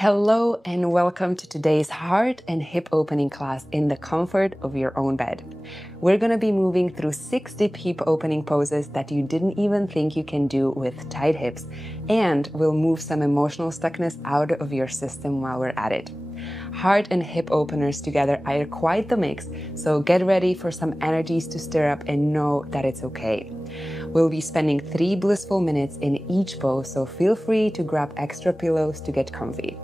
Hello and welcome to today's heart and hip opening class in the comfort of your own bed. We're going to be moving through 6 deep hip opening poses that you didn't even think you can do with tight hips, and we'll move some emotional stuckness out of your system while we're at it. Heart and hip openers together are quite the mix, so get ready for some energies to stir up and know that it's okay. We'll be spending 3 blissful minutes in each pose, so feel free to grab extra pillows to get comfy.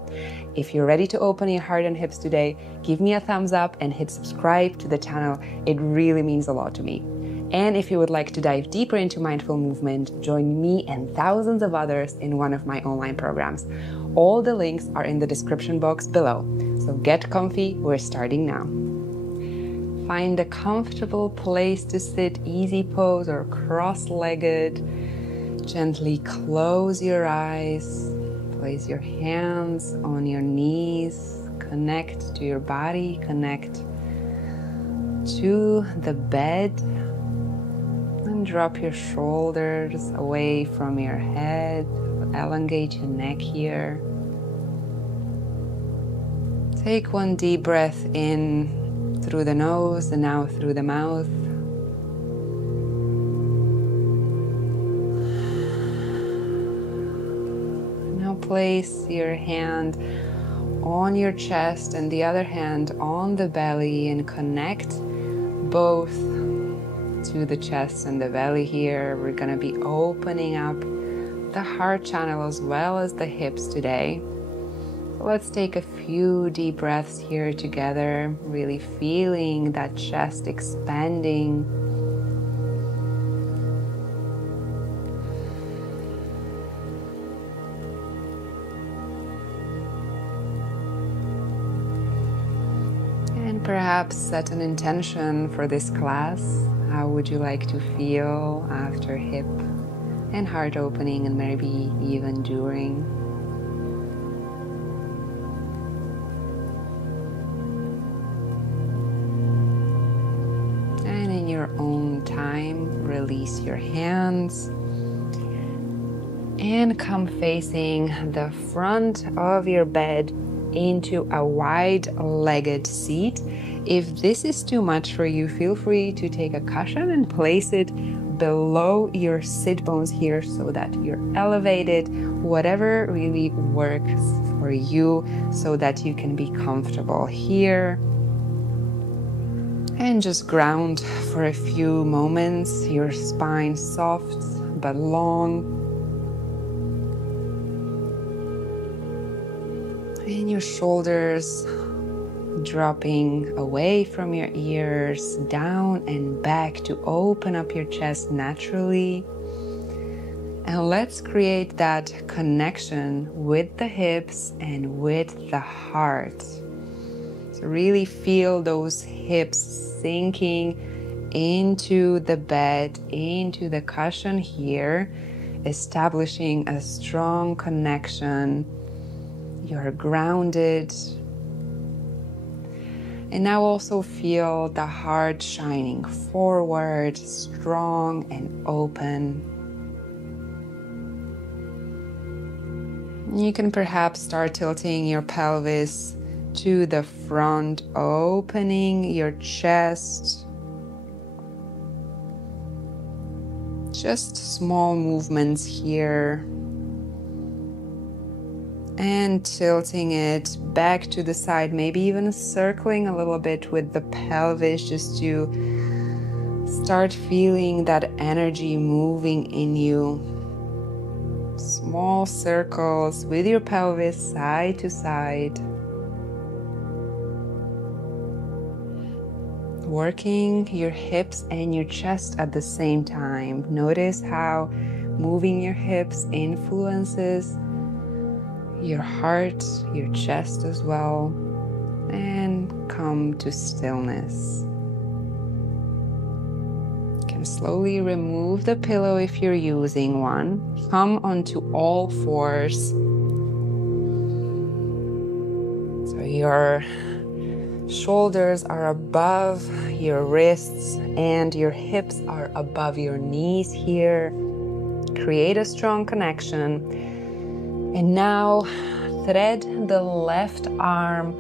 If you're ready to open your heart and hips today, give me a thumbs up and hit subscribe to the channel. It really means a lot to me. And if you would like to dive deeper into mindful movement, join me and thousands of others in one of my online programs. All the links are in the description box below. So get comfy, we're starting now. Find a comfortable place to sit, easy pose or cross-legged. Gently close your eyes. Place your hands on your knees. Connect to your body, connect to the bed. And drop your shoulders away from your head. Elongate your neck here. Take one deep breath in through the nose and out through the mouth. Now place your hand on your chest and the other hand on the belly and connect both to the chest and the belly here. We're going to be opening up the heart channel as well as the hips today. So let's take a few deep breaths here together, really feeling that chest expanding. And perhaps set an intention for this class. How would you like to feel after hip and heart opening, and maybe even during? And in your own time, release your hands and come facing the front of your bed into a wide-legged seat. If this is too much for you, feel free to take a cushion and place it below your sit bones here so that you're elevated, whatever really works for you so that you can be comfortable here. And just ground for a few moments, your spine soft but long. And your shoulders dropping away from your ears, down and back to open up your chest naturally. And let's create that connection with the hips and with the heart. So really feel those hips sinking into the bed, into the cushion here, establishing a strong connection. You're grounded. And now also feel the heart shining forward, strong and open. You can perhaps start tilting your pelvis to the front, opening your chest. Just small movements here. And tilting it back to the side, maybe even circling a little bit with the pelvis just to start feeling that energy moving in you. Small circles with your pelvis side to side. Working your hips and your chest at the same time. Notice how moving your hips influences your heart, your chest as well, and come to stillness. You can slowly remove the pillow if you're using one. Come onto all fours. So your shoulders are above your wrists and your hips are above your knees here. Create a strong connection. And now thread the left arm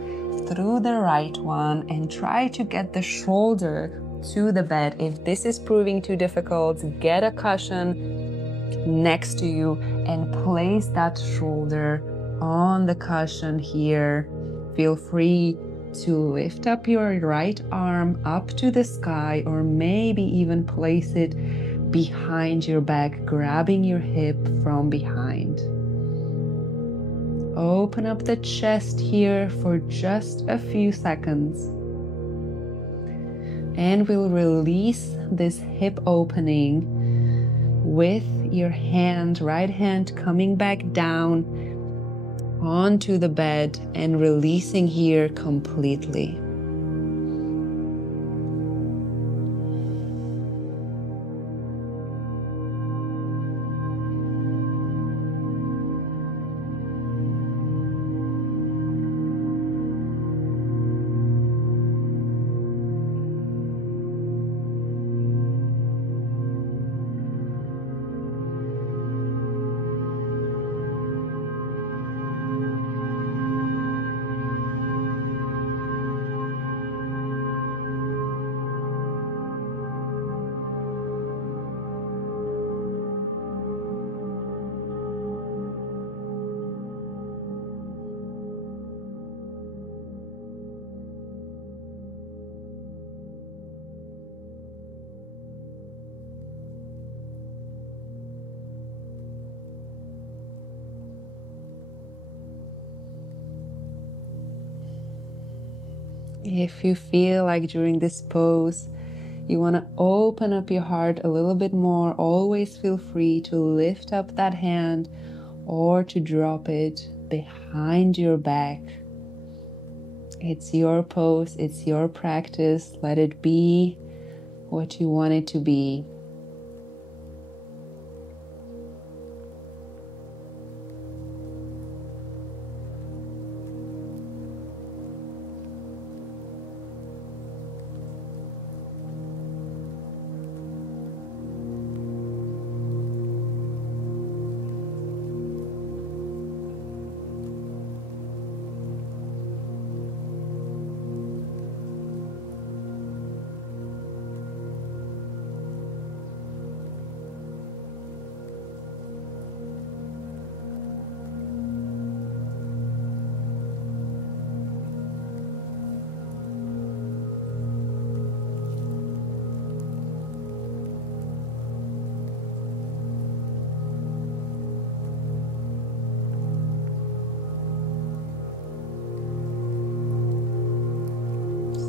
through the right one and try to get the shoulder to the bed. If this is proving too difficult, get a cushion next to you and place that shoulder on the cushion here. Feel free to lift up your right arm up to the sky, or maybe even place it behind your back, grabbing your hip from behind. Open up the chest here for just a few seconds. And we'll release this hip opening with your hand, right hand coming back down onto the bed and releasing here completely. If you feel like during this pose you want to open up your heart a little bit more, always feel free to lift up that hand or to drop it behind your back. It's your pose, it's your practice. Let it be what you want it to be.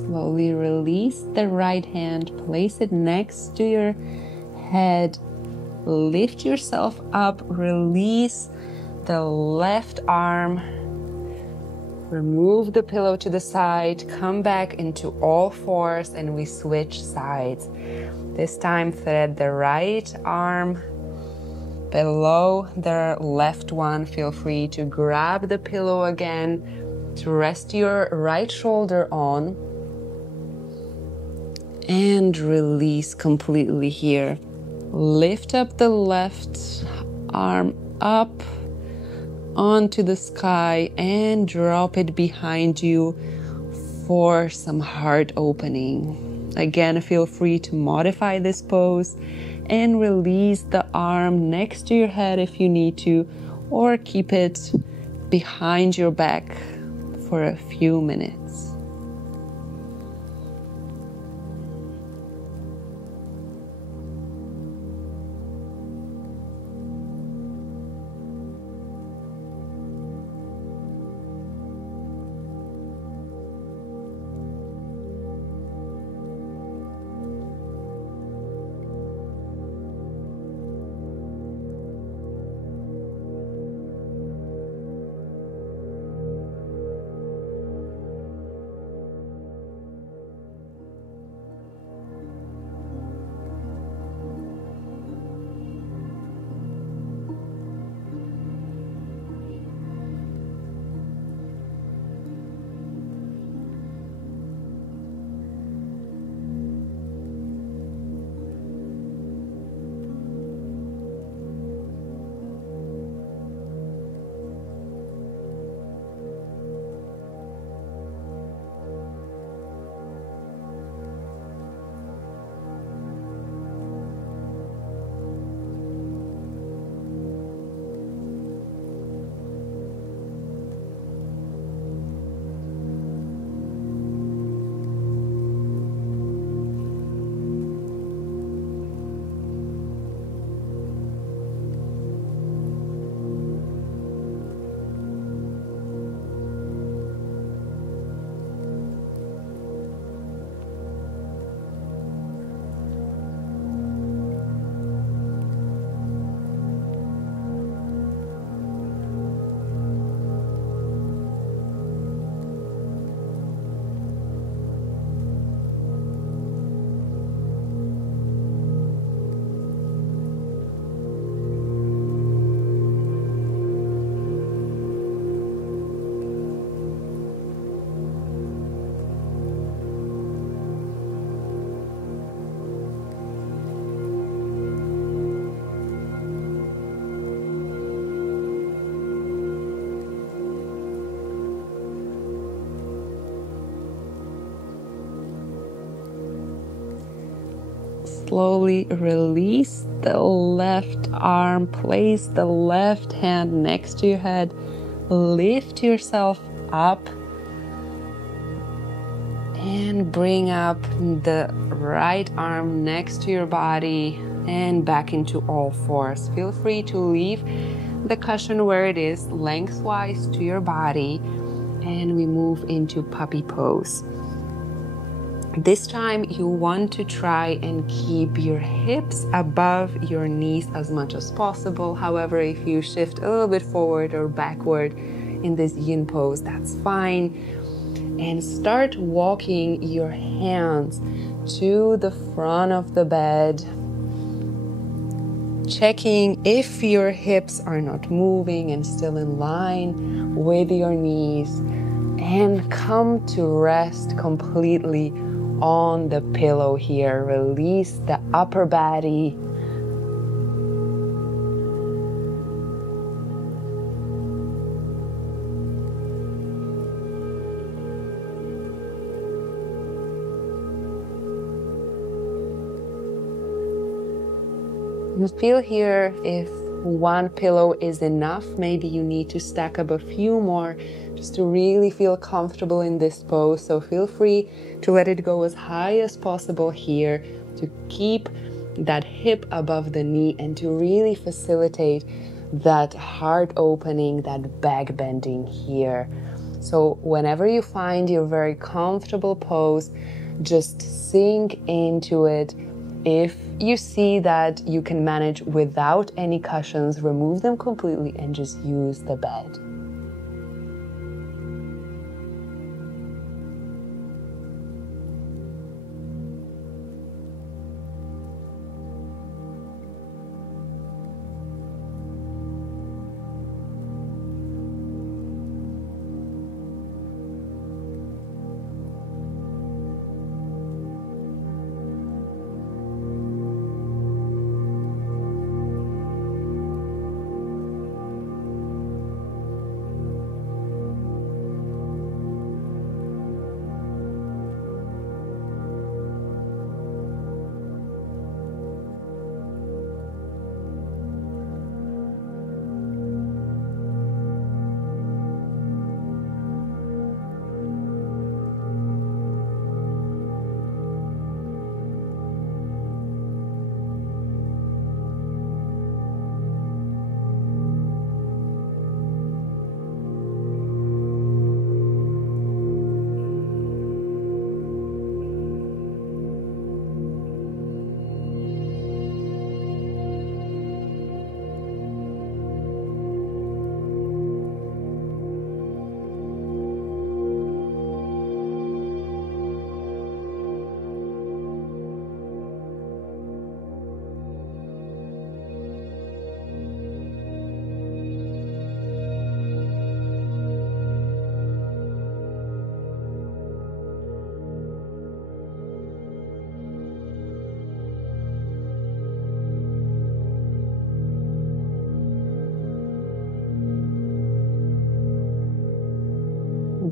Slowly release the right hand, place it next to your head, lift yourself up, release the left arm, remove the pillow to the side, come back into all fours, and we switch sides. This time thread the right arm below the left one. Feel free to grab the pillow again to rest your right shoulder on and release completely here. Lift up the left arm up onto the sky and drop it behind you for some heart opening. Again, feel free to modify this pose and release the arm next to your head if you need to, or keep it behind your back for a few minutes. slowly release the left arm, place the left hand next to your head, lift yourself up, and bring up the right arm next to your body and back into all fours. Feel free to leave the cushion where it is, lengthwise to your body, and we move into puppy pose. This time you want to try and keep your hips above your knees as much as possible. However, if you shift a little bit forward or backward in this yin pose, that's fine. And start walking your hands to the front of the bed, checking if your hips are not moving and still in line with your knees, and come to rest completely on the pillow here. Release the upper body. You feel here if one pillow is enough. Maybe you need to stack up a few more just to really feel comfortable in this pose. So feel free to let it go as high as possible here to keep that hip above the knee and to really facilitate that heart opening, that back bending here. So whenever you find your very comfortable pose, just sink into it. If you see that you can manage without any cushions, remove them completely and just use the bed.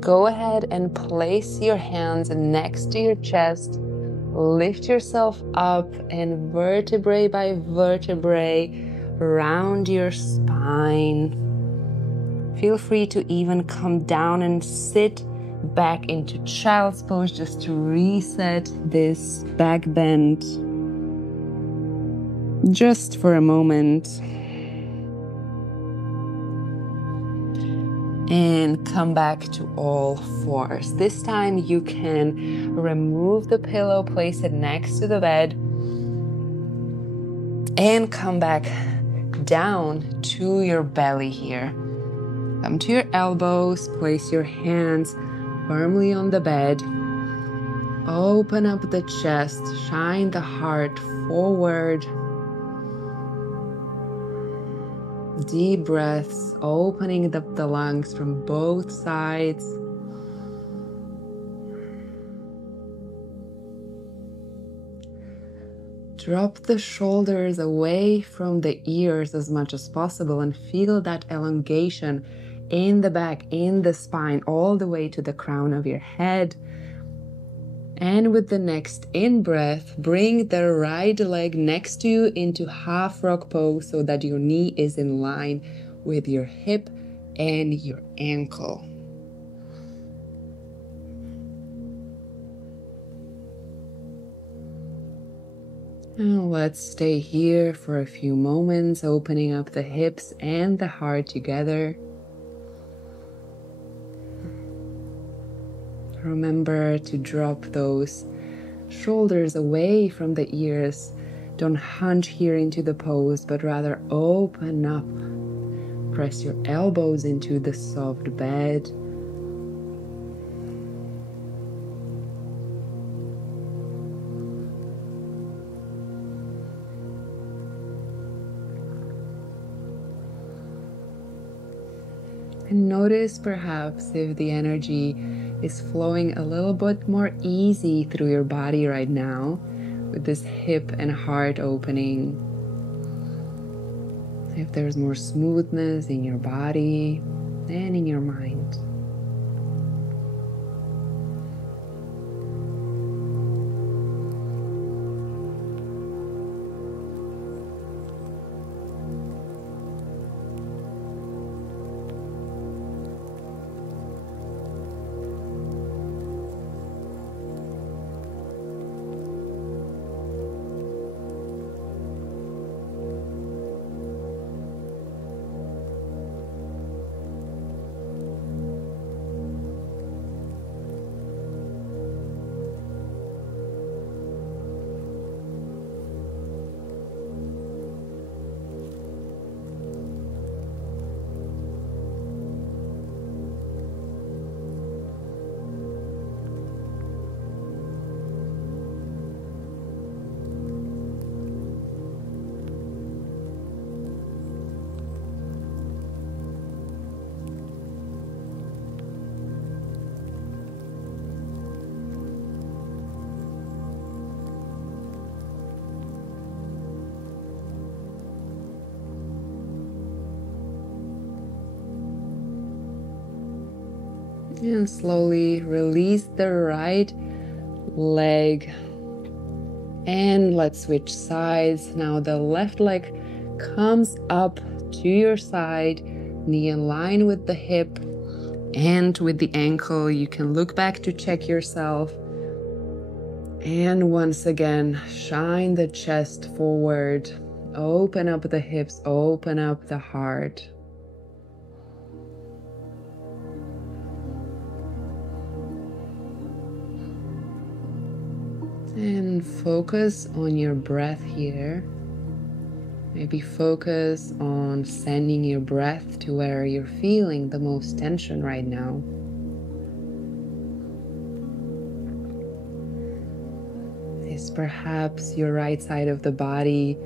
Go ahead and place your hands next to your chest. Lift yourself up and vertebrae by vertebrae round your spine. Feel free to even come down and sit back into child's pose just to reset this back bend just for a moment. And come back to all fours. This time you can remove the pillow, place it next to the bed, and come back down to your belly here. Come to your elbows, place your hands firmly on the bed. Open up the chest, shine the heart forward. Deep breaths, opening up the lungs from both sides. Drop the shoulders away from the ears as much as possible and feel that elongation in the back, in the spine, all the way to the crown of your head. And with the next in-breath, bring the right leg next to you into half rock pose so that your knee is in line with your hip and your ankle. And let's stay here for a few moments, opening up the hips and the heart together. Remember to drop those shoulders away from the ears. Don't hunch here into the pose, but rather open up. Press your elbows into the soft bed. And notice perhaps if the energy is flowing a little bit more easy through your body right now with this hip and heart opening. If there's more smoothness in your body and in your mind. And slowly release the right leg. And let's switch sides. Now the left leg comes up to your side, knee in line with the hip and with the ankle. You can look back to check yourself. And once again, shine the chest forward. Open up the hips, open up the heart. And focus on your breath here. Maybe focus on sending your breath to where you're feeling the most tension right now. Is perhaps your right side of the body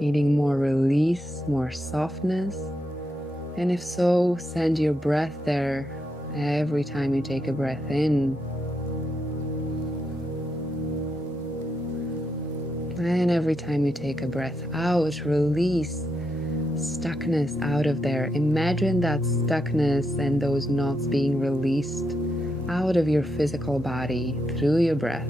needing more release, more softness? And if so, send your breath there every time you take a breath in. And every time you take a breath out, release stuckness out of there. Imagine that stuckness and those knots being released out of your physical body through your breath.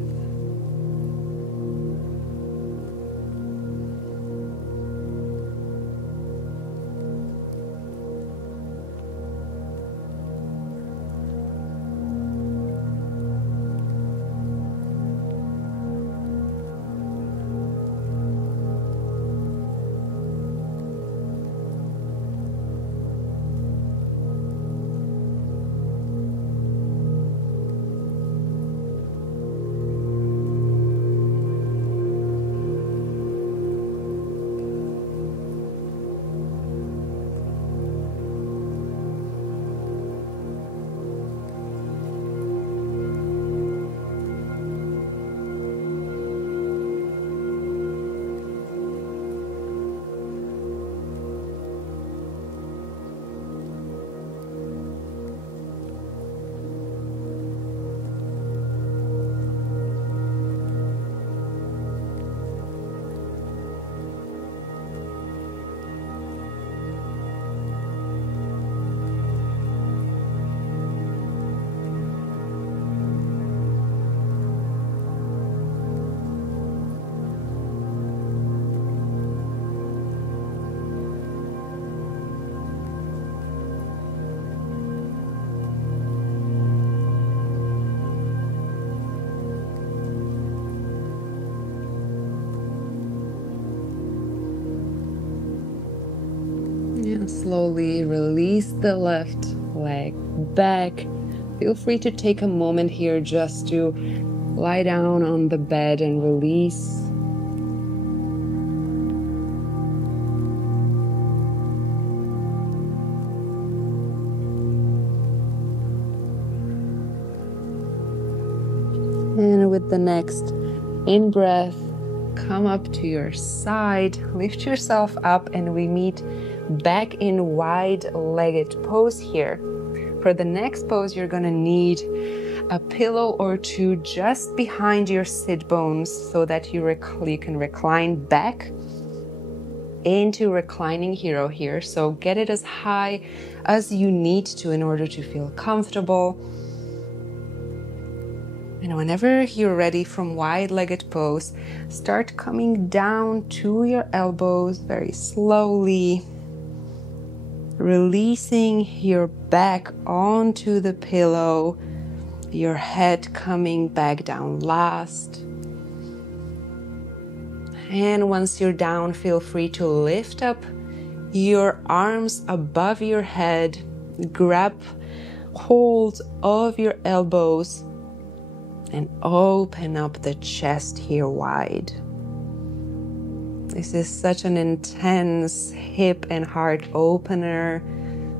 slowly release the left leg back. Feel free to take a moment here just to lie down on the bed and release. And with the next in-breath, come up to your side, lift yourself up, and we meet back in wide-legged pose here. For the next pose, you're gonna need a pillow or two just behind your sit bones so that you can recline back into reclining hero here. So get it as high as you need to in order to feel comfortable. And whenever you're ready from wide-legged pose, start coming down to your elbows very slowly, releasing your back onto the pillow, your head coming back down last. And once you're down, feel free to lift up your arms above your head, grab hold of your elbows, and open up the chest here wide. This is such an intense hip and heart opener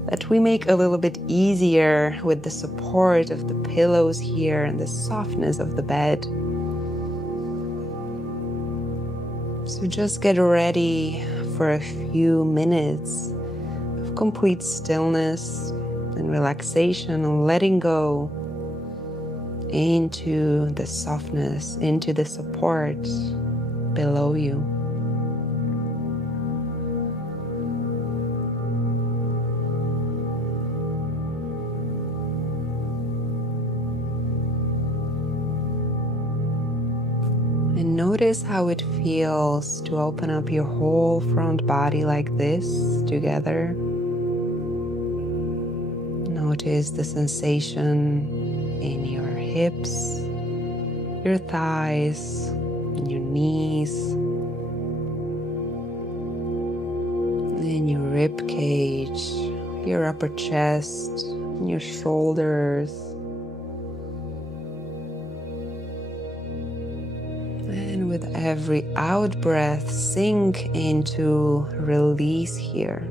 that we make a little bit easier with the support of the pillows here and the softness of the bed. So just get ready for a few minutes of complete stillness and relaxation and letting go into the softness, into the support below you. And notice how it feels to open up your whole front body like this together. Notice the sensation in your hips, your thighs, and your knees, in your rib cage, your upper chest, and your shoulders. And with every out breath, sink into release here.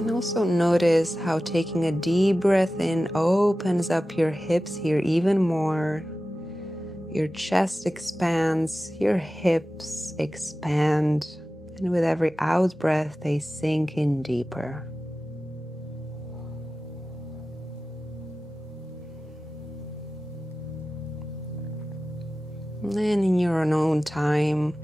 And also notice how taking a deep breath in opens up your hips here even more. Your chest expands, your hips expand, and with every out breath, they sink in deeper. And in your own time,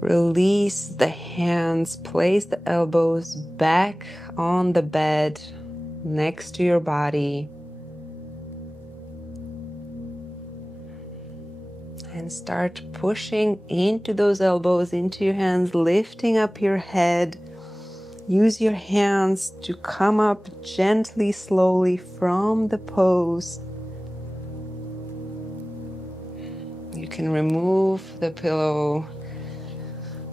release the hands, place the elbows back on the bed next to your body. And start pushing into those elbows, into your hands, lifting up your head. Use your hands to come up gently, slowly from the pose. You can remove the pillow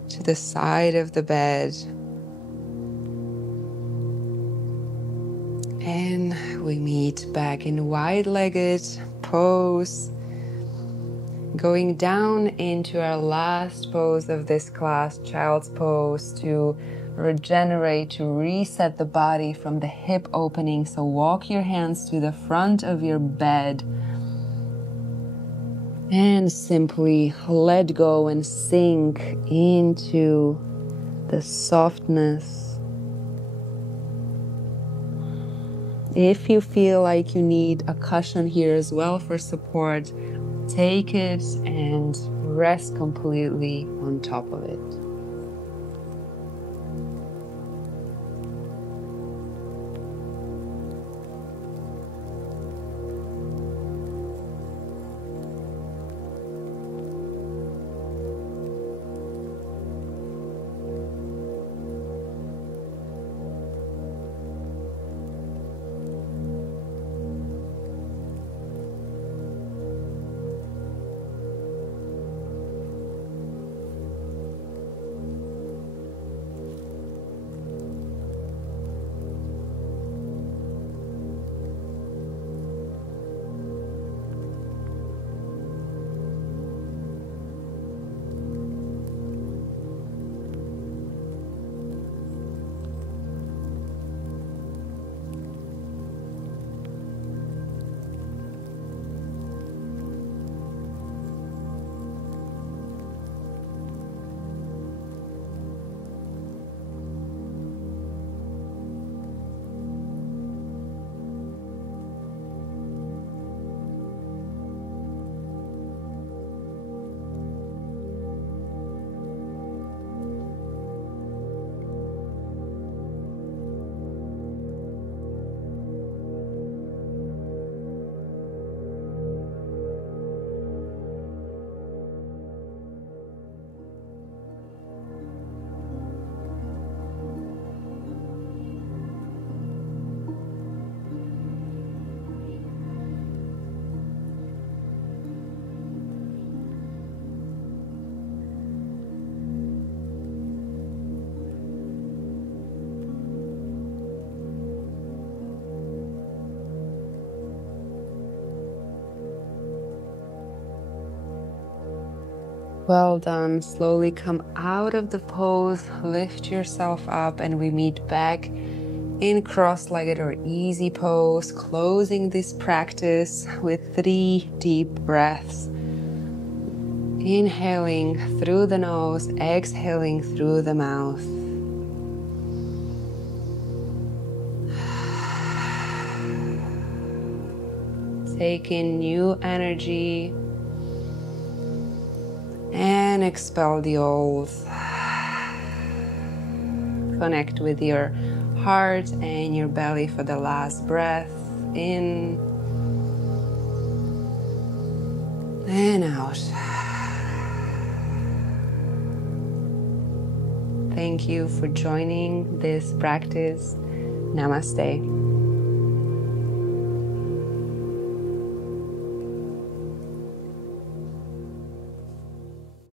to the side of the bed. And we meet back in wide-legged pose. Going down into our last pose of this class, child's pose, to regenerate, to reset the body from the hip opening. So walk your hands to the front of your bed and simply let go and sink into the softness. If you feel like you need a cushion here as well for support, take it and rest completely on top of it. Well done. Slowly come out of the pose, lift yourself up, and we meet back in cross-legged or easy pose, closing this practice with 3 deep breaths. Inhaling through the nose, exhaling through the mouth. Take in new energy and expel the old. Connect with your heart and your belly for the last breath. In and out. Thank you for joining this practice. Namaste.